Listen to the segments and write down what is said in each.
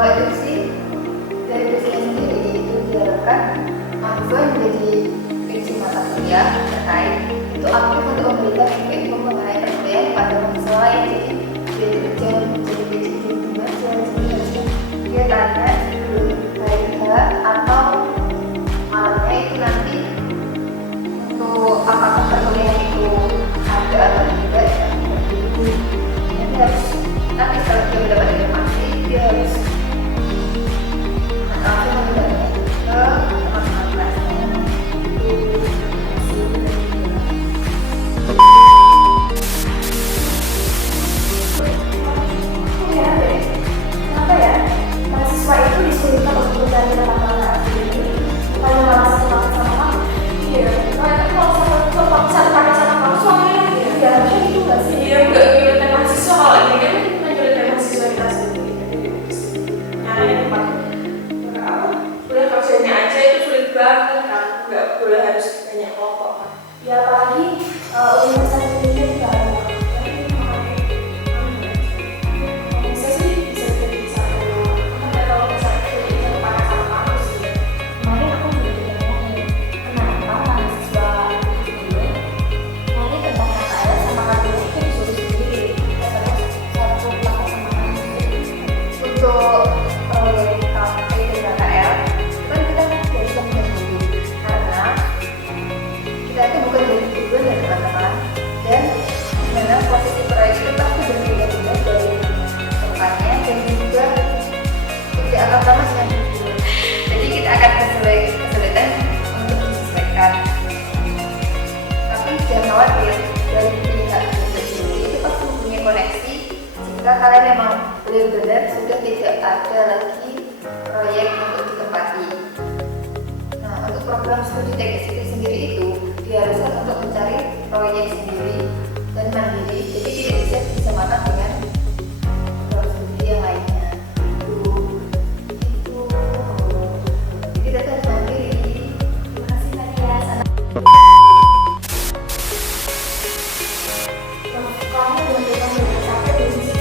Kalau itu sih dari dosen sendiri itu diharapkan mahasiswa yang menjadi prinsip mata kuliah terkait itu aktif untuk memberikan info mengenai perkuliahan pada mahasiswa lain. Jadi dia itu jangan menjadi prinsip aja, jadi harusnya dia tanya sebelum hari H atau malamnya itu nanti untuk apakah perkuliahan itu ada atau tidak. Jadi harus nanti setelah dia mendapat informasi dia harus langsung mendapat ke teman-teman kelasnya. Kenapa ya mahasiswa itu disuruhkan untuk mencari tempat ini bukan malah satu paket sama kamu? Iya, kalau satu paket sama kamu soalnya ya harusnya itu nggak sih? Iya, nggak nyuruhkan mahasiswa. Kalau ini kan menyuruhkan mahasiswa kita sendiri. Nyari tempat apa? Udah kerjanya aja itu sulit banget kan? Nggak boleh harus banyak kelompok kan? Ya apalagi universitas Indonesia juga ada. Untuk proyek KP dan KL kan kita dari teman dulu karena kita itu bukan dari tujuan dari teman-teman, dan dimana posisi proyek itu pasti berbeda-beda dari tempatnya dan juga tidak akan sama dengan tujuan. Jadi kita akan kesulitan untuk menyesuaikan. Tapi jangan khawatir, dari pihak sendiri itu pasti mempunyai koneksi jika kalian memang benar-benar sudah tidak ada lagi proyek untuk ditempati. Nah, untuk program studi teknik sipil sendiri itu diharuskan untuk mencari proyek sendiri dan mandiri, jadi tidak bisa disamakan dengan program studi yang lainnya. Jadi kita harus mandiri. Terima kasih Nadia. Kamu benar-benar capek belum sih?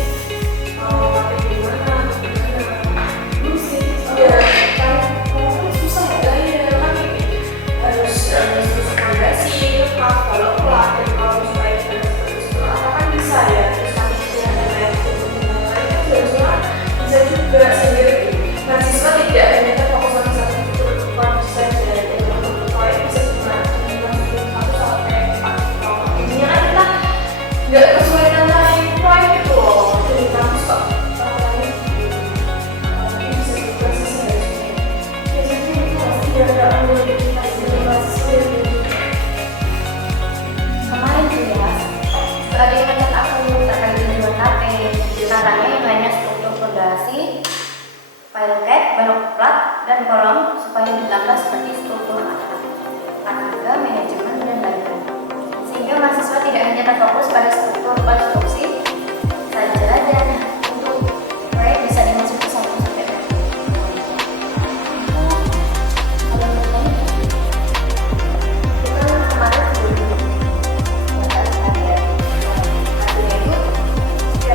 Mahasiswa tidak hanya terfokus pada satu fitur konsep dan proyek bisa cuma satu sampai 4 intinya kan kita nggak kesulitan antara proyek itu loh dari kampus kok ini bisa juga sih sebenarnya ya jadi itu pasti ada ambil kita sebagai mahasiswa Kemarin tuh ya, ada yang ngechat aku terkait tujuan KP. Katanya yang hanya struktur fondasi, file cat, balok plat, dan kolom supaya ditambah seperti struktur ketiga, manajemen, dan lain-lain. Sehingga mahasiswa tidak hanya terfokus pada struktur konstruksi saja dan untuk proyek bisa dimasuki satu sampai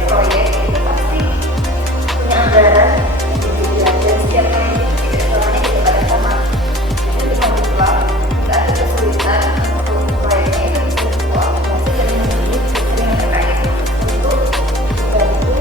proyek itu pasti punya anggaran dan setiap proyek itu tidak semuanya tidak pada sama. Jadi di mahasiswa tidak ada kesulitan untuk proyeknya itu bisa dibuat masih dari memilih yang terkait untuk membantu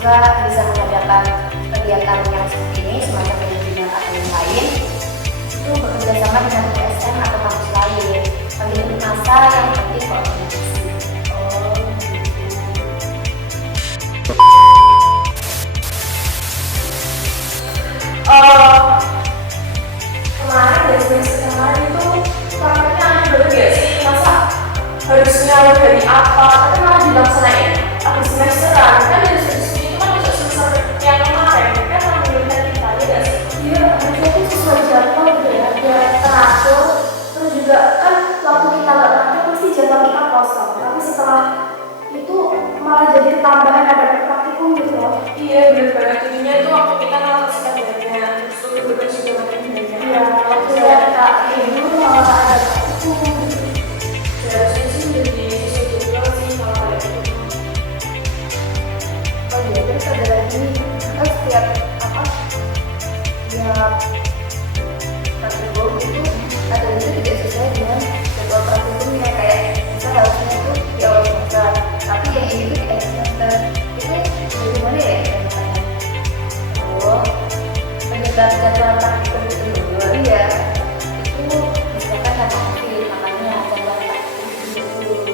mahasiswa bisa mengadakan kegiatan yang seperti ini, semacam webinar atau yang lain, itu bekerjasama dengan USM atau kampus lain. Pemilih masa yang penting koordinasi. Kemarin dari semester kemarin itu prakteknya aneh banget gak sih? Masa harusnya dari apa? Tapi malah dilaksanain akhir semesteran. Kan dari semester itu kan bisa semester yang kemarin kan menurunkan kita ya gak sih? Iya, harusnya itu sesuai jadwal gitu ya, biar teratur. Terus juga kan waktu kita gak praktek pasti jadwal kita kosong. Tapi setelah itu malah jadi tambahan ada praktikum gitu loh. Iya, bener banget. Jadinya itu waktu kita malah kesempatannya terus itu juga makin banyak. Iya, waktu kita dulu malah ada praktikum. Harusnya sih jadi sesuai jadwal sih kalau ada itu. Oh iya, terus ada lagi setiap tiap praktikum itu ada juga tidak sesuai dengan jadwal praktikumnya, kayak misal harusnya itu di awal semester, tapi yang ini tuh di akhir semester. Itu bagaimana ya teman-teman? Oh, penyebar jadwal praktikum itu dulu ya, itu misalkan karena COVID, makanya jadwal praktikum itu dulu.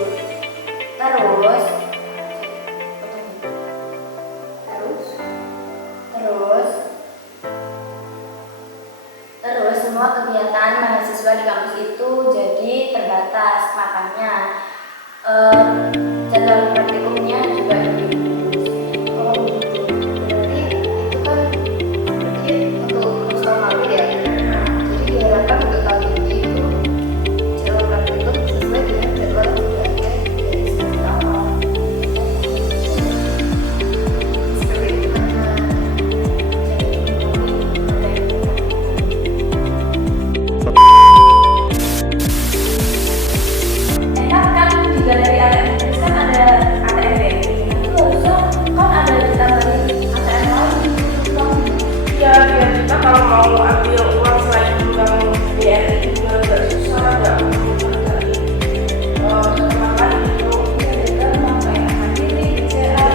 Terus semua kegiatan mahasiswa di kampus itu jadi terbatas, makanya jadwal praktikumnya juga dibungkus. Oh gitu. Berarti itu kan berarti untuk tahun lalu ya. Jadi diharapkan untuk tahun ini itu jadwal praktikum sesuai dengan jadwal yang sudah ada dari semester awal. Seperti itu kan. Enak kan di galeri ATM terus kan ada ATM BNI. Itu harusnya kan ada ditambahin ATM lagi. Iya, biar kita kalau mau ambil uang selain bank BNI juga nggak susah, nggak perlu cari teman lain itu bisa datang kayak Mandiri, BCA,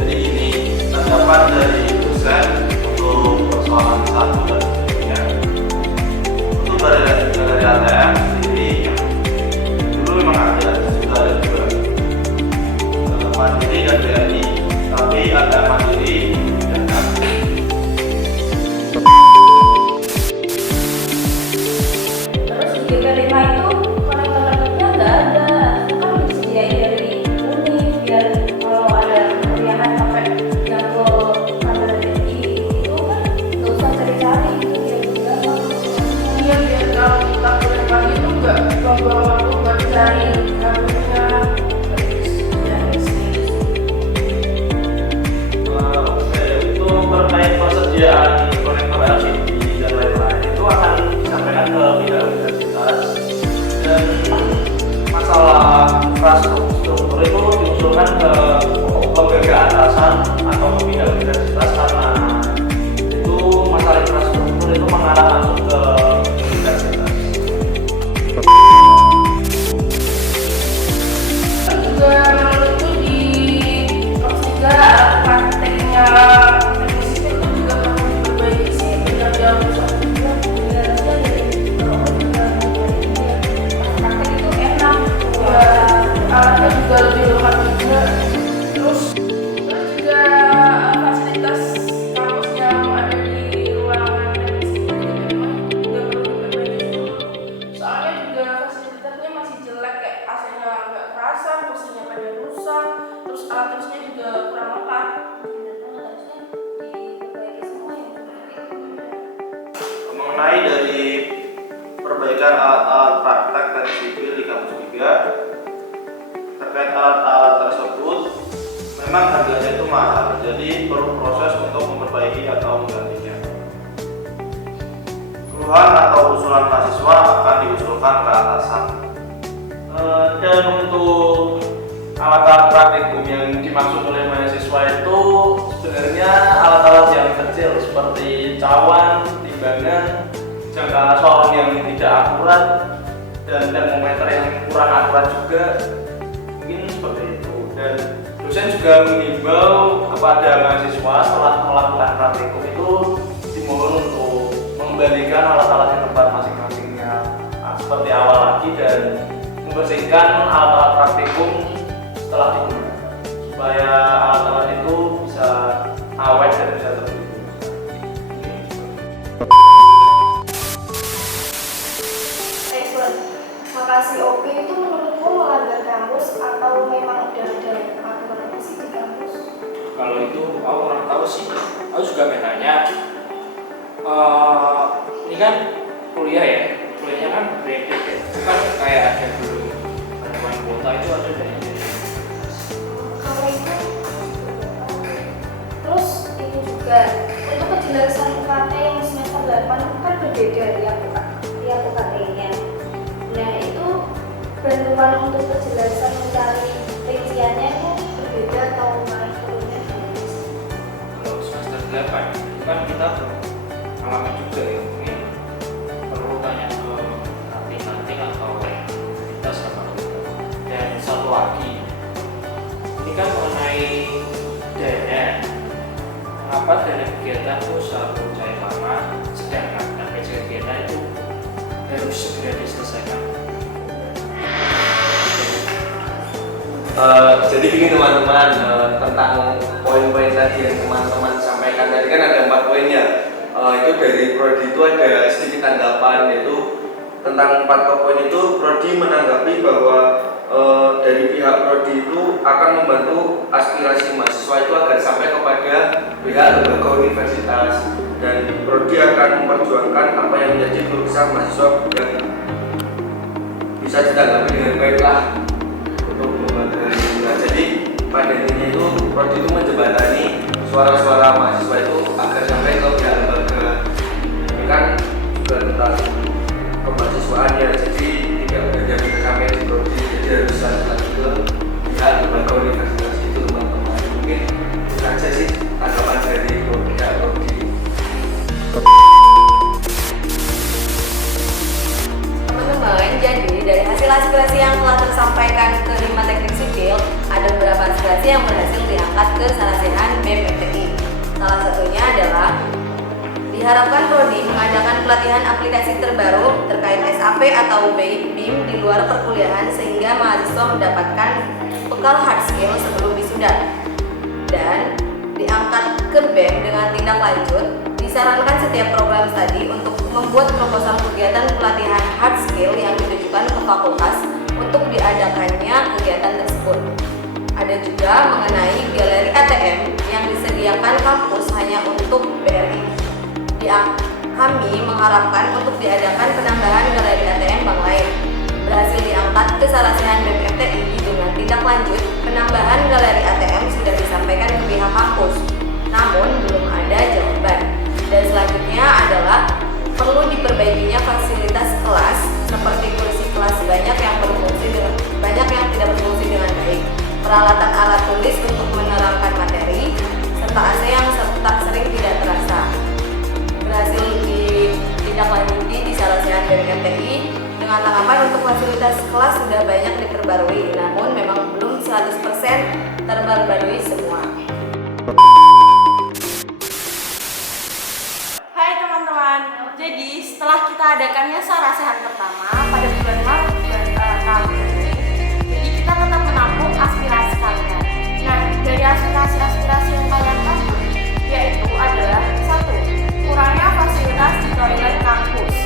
Jadi ini terdapat dari dosen untuk persoalan 1 dan 3. Untuk dari ATM sendiri dulu memang ada, sudah ada juga Mandiri dan BRI, tapi ada Mandiri dan KABI. terus di GP5 itu konektor-konektornya nggak ada. Itu kan disediain dari Univ biar kalau ada kuliahan sampai yang ke kantor BNI itu kan nggak usah cari-cari gitu biar gampang. Iya, biar kalau kita kuliah pagi itu nggak buang-buang waktu buat cari kampusnya. Untuk terkait persediaan konektor LCD dan lain-lain itu akan disampaikan ke pihak universitas, dan masalah infrastruktur itu diusulkan ke lembaga atasan atau ke pihak universitas, karena itu masalah infrastruktur itu mengarah langsung ke universitas. Juga menurutku di kelas 3 prakteknya teknik sipil itu juga perlu diperbaiki sih, biar jauh bisa juga biasanya dari praktek itu enak ya, alatnya juga lebih lengkap juga. Terus juga fasilitas kampus yang ada di ruangan teknik sipil juga perlu diperbaiki dulu. Soalnya juga fasilitasnya masih jelek, kayak AC-nya nggak kerasan, kursinya pada rusak, terus alat terusnya juga kurang lengkap. Harusnya diperbaiki semua ya. Mengenai dari perbaikan alat-alat praktek dan sipil di kampus 3, terkait alat-alat tersebut memang harganya itu mahal, jadi perlu proses untuk memperbaiki atau menggantinya. Keluhan atau usulan mahasiswa akan diusulkan ke atasan. Dan untuk alat-alat praktikum yang dimaksud oleh mahasiswa itu sebenarnya alat-alat yang kecil seperti cawan, timbangan, jangka sorong yang tidak akurat, dan termometer yang kurang akurat juga, mungkin seperti itu. dosen juga mengimbau kepada mahasiswa setelah melakukan praktikum itu dimohon untuk mengembalikan alat-alat di tempat masing-masingnya seperti awal lagi dan membersihkan alat-alat praktikum setelah digunakan supaya alat-alat itu bisa awet dan bisa terus. Makasih OP itu menurutmu melanggar kampus atau memang udah ada aturannya sih di kampus? Kalau itu aku kurang tahu sih. Aku juga bertanya. Ini kan kuliah ya, kuliahnya kan graded ya, bukan kayak ada dulu penentuan kuota itu ada dari Kalau itu terus itu juga untuk kejelasan UKT yang semester 8 kan berbeda ya UKT-nya. Nah itu bantuan untuk kejelasan mencari rinciannya itu berbeda atau naik turunnya gimana sih? kalau semester 8 itu kan kita pengalaman juga ya, mungkin perlu tanya ke nanti atau kita sama kita. Dan satu lagi, ini kan mengenai dana. Mengapa dana kegiatan itu selalu cair lama, sedangkan PJ kegiatan itu harus segera diselesaikan. Jadi begini teman-teman, tentang poin-poin tadi yang teman-teman sampaikan tadi kan ada 4 poinnya. Itu dari Prodi itu ada sedikit tanggapan, yaitu tentang 4 poin itu Prodi menanggapi bahwa dari pihak Prodi itu akan membantu aspirasi mahasiswa itu agar sampai kepada pihak lembaga universitas, dan Prodi akan memperjuangkan apa yang menjadi keluhan mahasiswa dan bisa ditanggapi dengan baiklah untuk membantu hal ini. Nah, jadi pada intinya itu Prodi itu menjembatani suara-suara mahasiswa itu agar sampai ke pihak lembaga. Ini kan juga tentang kemahasiswaannya, jadi tidak hanya bisa sampai di Prodi, jadi harus lanjut ke pihak lembaga universitas itu teman-teman. Mungkin itu saja sih tanggapan dari pihak Prodi. Teman-teman, jadi dari hasil aspirasi yang telah tersampaikan ke 5 teknik sipil, ada beberapa aspirasi yang berhasil diangkat ke Sarasehan BEM FTI. Salah satunya adalah diharapkan Prodi mengadakan pelatihan aplikasi terbaru terkait SAP atau BIM di luar perkuliahan sehingga mahasiswa mendapatkan bekal hard skill sebelum wisuda. Dan diangkat ke BEM dengan tindak lanjut, disarankan setiap program studi untuk membuat proposal kegiatan pelatihan hard skill yang ditujukan ke fakultas untuk diadakannya kegiatan tersebut. Ada juga mengenai galeri ATM yang disediakan kampus hanya untuk BRI. Kami mengharapkan untuk diadakan penambahan galeri ATM bank lain. Berhasil diangkat ke Sarasehan BEM FTI dengan tindak lanjut, penambahan galeri ATM sudah disampaikan ke pihak kampus, namun belum ada jawaban. Dan selanjutnya adalah perlu diperbaikinya fasilitas kelas seperti kursi kelas banyak yang tidak berfungsi dengan baik, peralatan alat tulis untuk menerangkan materi, serta AC yang sering tidak terasa. Berhasil ditindaklanjuti di Sarasehan BEM FTI dengan tanggapan untuk fasilitas kelas sudah banyak diperbarui, namun memang belum 100% terbarui semua. Hai teman-teman, jadi setelah kita adakannya Sarasehan pertama pada bulan Maret tahun ini, jadi kita tetap menampung aspirasi kalian. Nah, dari aspirasi yang kalian tampung, yaitu adalah 1. Kurangnya fasilitas di toilet kampus.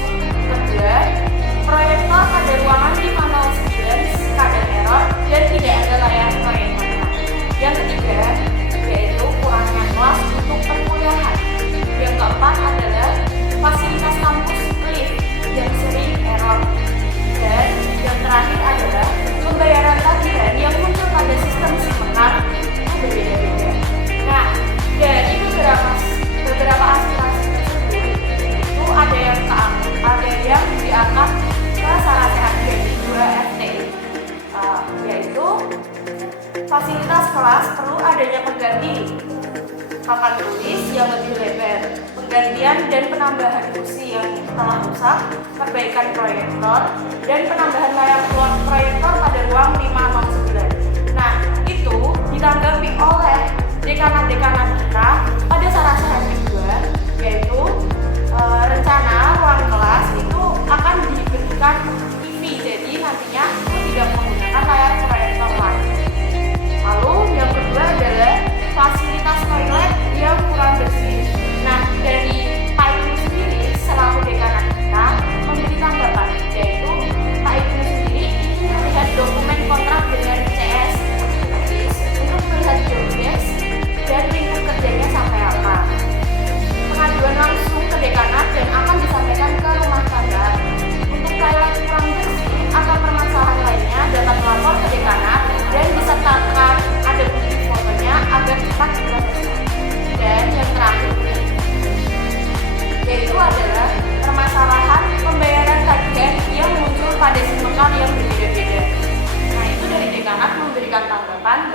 Kedua, proyektor pada ruangan 509 kadang error dan tidak ada layar proyektornya. Yang ketiga, yaitu kurangnya kelas untuk perkuliahan. Yang keempat adalah fasilitas kampus lift yang sering error. Dan yang terakhir adalah pembayaran tagihan yang muncul pada sistem SIMekar itu berbeda-beda. Nah, dari beberapa aspirasi tersebut itu ada yang diangkat ke Sarasehan BEM 2 FTI, yaitu fasilitas kelas perlu adanya pengganti papan tulis yang lebih lebar, penggantian dan penambahan kursi yang telah rusak, perbaikan proyektor, dan penambahan layar proyektor pada ruang 509. Nah, itu ditanggapi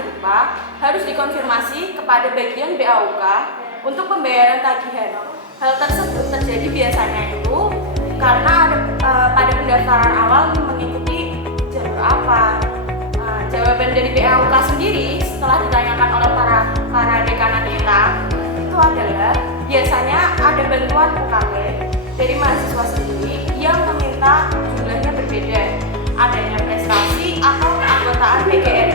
berupa harus dikonfirmasi kepada bagian BAUK untuk pembayaran tagihan. Hal tersebut terjadi biasanya itu karena ada pada pendaftaran awal mengikuti jalur apa. Jawaban dari BAUK sendiri setelah ditanyakan oleh para dekanat kita itu adalah biasanya ada bantuan UKT dari mahasiswa sendiri yang meminta jumlahnya berbeda, adanya prestasi atau keanggotaan PGRI